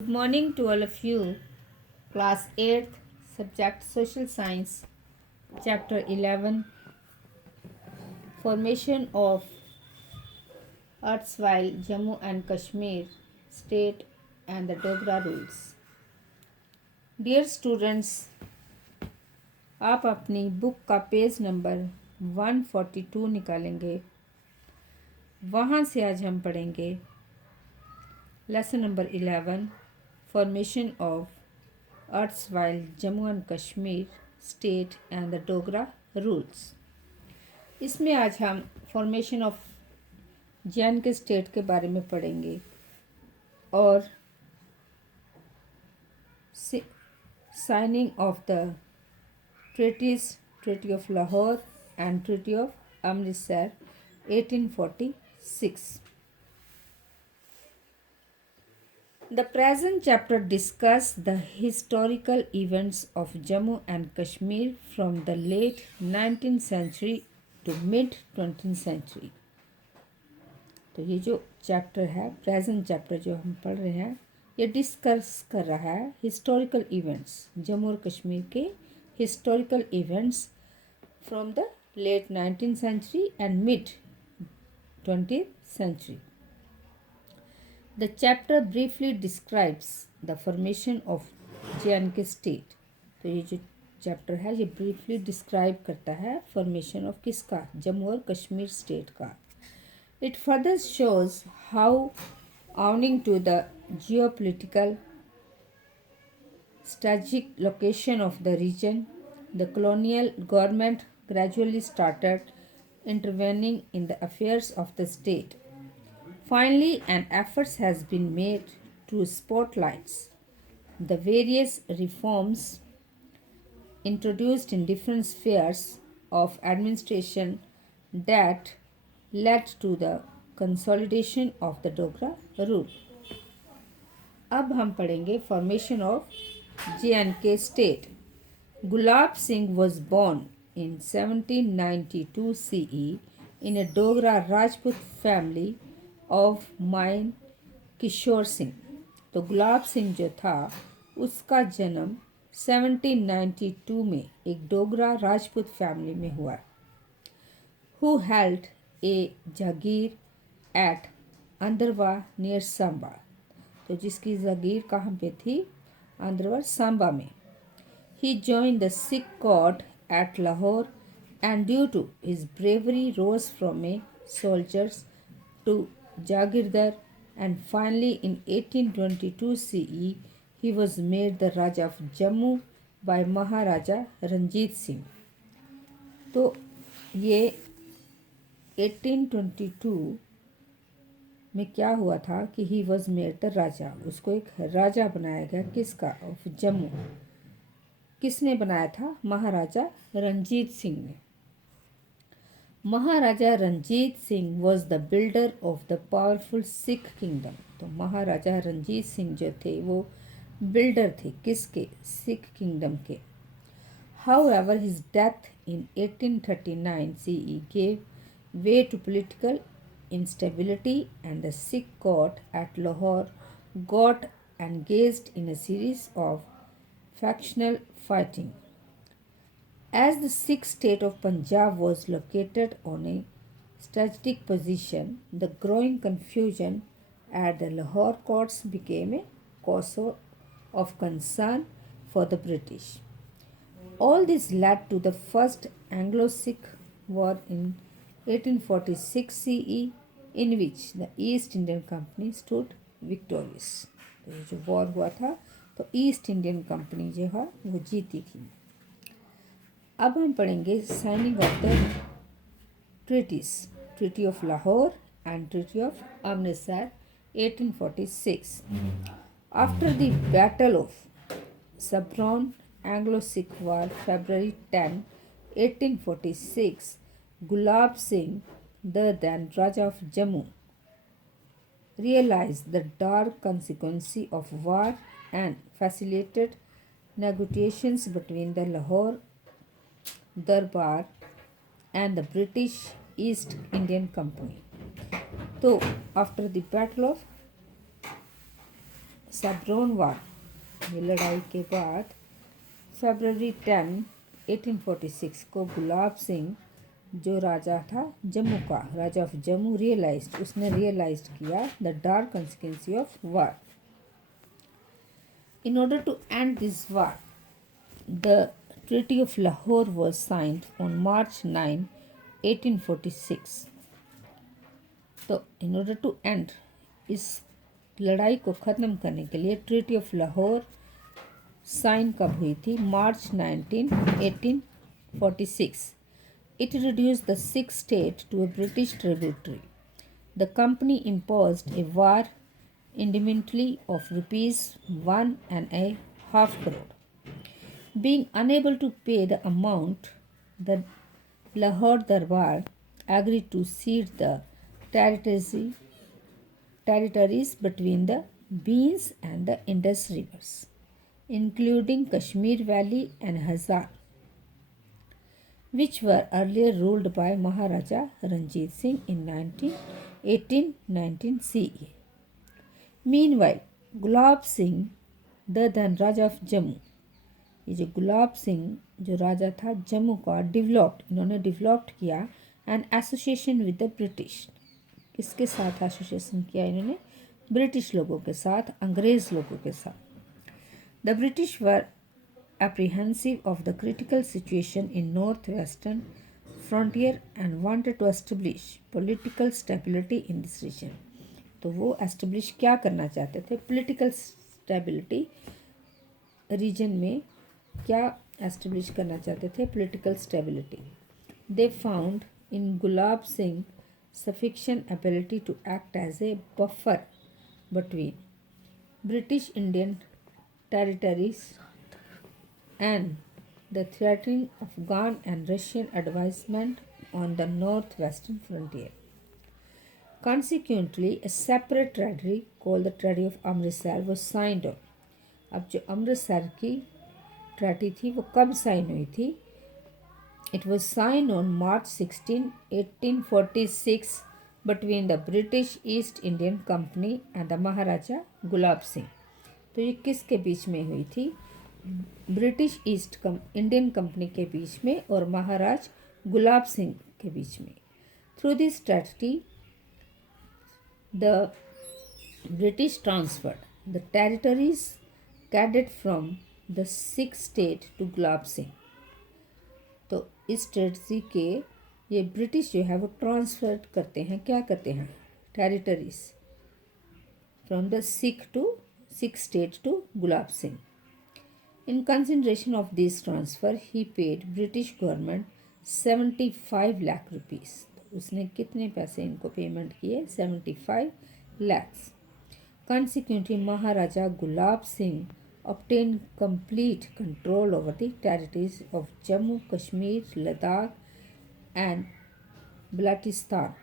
Good morning to all of you. Class 8th, subject Social Science, Chapter 11, Formation of Erstwhile Jammu and Kashmir State and the Dogra Rules. Dear students, आप अपनी book का page number 142 निकालेंगे। वहाँ से आज हम पढ़ेंगे lesson number 11, formation of Erstwhile Jammu and Kashmir State and the Dogra Rules। इसमें आज हम फॉर्मेशन ऑफ जे के स्टेट के बारे में पढ़ेंगे और signing of the treaty of Lahore and treaty of Amritsar 1846। The present chapter discusses the historical events of Jammu and Kashmir from the late 19th century to mid 20th century। तो ये जो chapter है, प्रेजेंट चैप्टर जो हम पढ़ रहे हैं, ये डिस्कस कर रहा है हिस्टोरिकल इवेंट्स, जम्मू और कश्मीर के historical events from the late 19th century and mid 20th century। The chapter briefly describes the formation of J&K state। तो ये जो चैप्टर है ये ब्रीफली डिस्क्राइब करता है फॉर्मेशन ऑफ किसका, जम्मू और कश्मीर स्टेट का। It further shows how owing to the geopolitical strategic location of the region, the colonial government gradually started intervening in the affairs of the state। Finally, an effort has been made to spotlight the various reforms introduced in different spheres of administration that led to the consolidation of the Dogra rule। अब हम पढ़ेंगे formation of J state. Gulab Singh was born in 1792 CE in a Dogra Rajput family of mine Kishore Singh. तो गुलाब सिंह जो था उसका जन्म 1792 में एक डोगरा राजपूत फैमिली में हुआ। Who held a jagir at Andarwa near Samba. तो जिसकी जागीर कहाँ पे थी, अंदरवा सांबा में। He join the Sikh court at Lahore and due to his bravery rose from a soldiers to Jagirdar, and finally in 1822 CE he was made the Raja of Jammu by Maharaja Ranjit Singh। तो ये 1822 में क्या हुआ था कि he was made the राजा, उसको एक राजा बनाया गया। किसका, ऑफ जम्मू। किसने बनाया था, महाराजा रंजीत सिंह ने। Maharaja Ranjit Singh was the builder of the powerful Sikh kingdom. तो महाराजा रंजीत सिंह जो थे वो बिल्डर थे किसके, सिख किंगडम के। However his death in 1839 CE gave way to political instability and the Sikh court at Lahore got engaged in a series of factional fighting। As the Sikh state of Punjab was located on a strategic position, the growing confusion at the Lahore courts became a cause of concern for the British। All this led to the First Anglo-Sikh War in 1846 CE, in which the East Indian Company stood victorious। तो ये जो war हुआ था तो east Indian company जो है वो जीती थी। अब हम पढ़ेंगे signing of the treaties, treaty of Lahore and treaty of Amritsar 1846। After the battle of Sobraon Anglo Sikh war February 10, 1846, Gulab Singh the then Raja of Jammu realized the dark consequence of war and facilitated negotiations between the Lahore दरबार and the British east Indian company. तो after the battle of सैब्रोन वार, ये लड़ाई के बाद फरवरी 10, 1846 को गुलाब सिंह जो राजा था जम्मू का, राजा ऑफ जम्मू उसने रियलाइज्ड किया the dark consequence of war. In order to end this war, the Treaty of Lahore was signed on March 9, 1846. तो in order to end, इस लड़ाई को ख़त्म करने के लिए ट्रीटी ऑफ लाहौर साइन कब हुई थी? मार्च 19, 1846. It reduced the Sikh state to a British tributary. The company imposed a war indemnity of ₹1.5 crore. Being unable to pay the amount, the Lahore Darbar agreed to cede the territories between the Beans and the Indus rivers, including Kashmir Valley and Hazar, which were earlier ruled by Maharaja Ranjit Singh in 1819 CE. Meanwhile, Gulab Singh, the then Raja of Jammu, ये जो गुलाब सिंह जो राजा था जम्मू का, इन्होंने developed किया an association with the British. किसके साथ association किया इन्होंने? ब्रिटिश लोगों के साथ, अंग्रेज़ लोगों के साथ. The British were apprehensive of the critical situation in northwestern frontier and wanted to establish political stability in this region. तो वो एस्टेब्लिश क्या करना चाहते थे? पॉलिटिकल स्टेबिलिटी रीजन में क्या एस्टेब्लिश करना चाहते थे? Political stability. They found in Gulab Singh sufficient ability to act as a buffer between British Indian territories and the threatening Afghan and Russian advancement on the northwestern frontier. Consequently, a separate treaty called the Treaty of Amritsar was signed on. अब जो अमृतसर की treaty थी वो कब sign हुई थी? It was signed on March 16, 1846 between the British East Indian Company and the Maharaja Gulab Singh. तो ये किसके बीच में हुई थी? ब्रिटिश ईस्ट इंडियन कंपनी के बीच में और महाराज गुलाब सिंह के बीच में. Through this treaty the British transferred the territories ceded from the Sikh state to Gulab Singh. तो इस ट्रेटी के ये ब्रिटिश जो है वो ट्रांसफर करते हैं, क्या करते हैं? Territories from the Sikh state to Gulab Singh. In consideration of this transfer, he paid British government 75 lakh rupees. उसने कितने पैसे इनको पेमेंट किए? 75 lakhs. Consequently, Maharaja Gulab Singh obtained complete control over the territories of Jammu, Kashmir, Ladakh and Baltistan.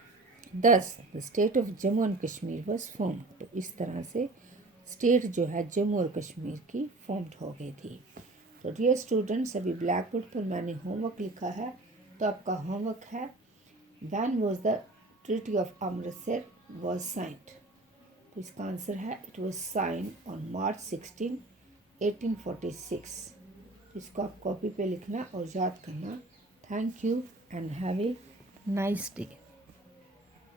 Thus, the state of Jammu and Kashmir was formed. तो इस तरह से state जो है जम्मू और कश्मीर की फॉर्म्ड हो गई थी. तो डियर स्टूडेंट्स, अभी ब्लैक बोर्ड पर मैंने होमवर्क लिखा है, तो आपका होमवर्क है when was the treaty of Amritsar was signed. तो इसका आंसर है it was sign on March 16, 1846. इसको आप कॉपी पे लिखना और याद करना. Thank you and have a nice day.